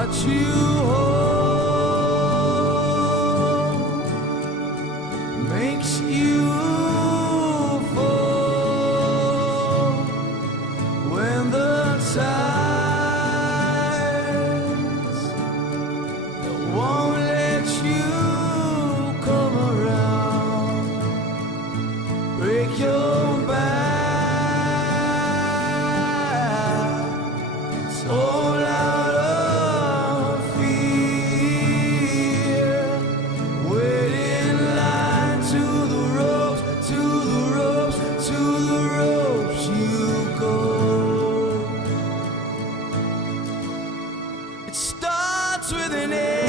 brought you home, makes you fall when the tides won't let you come around, break your back. It's all out of fear. Wait in line to the ropes, to the ropes, to the ropes you go. It starts with an A.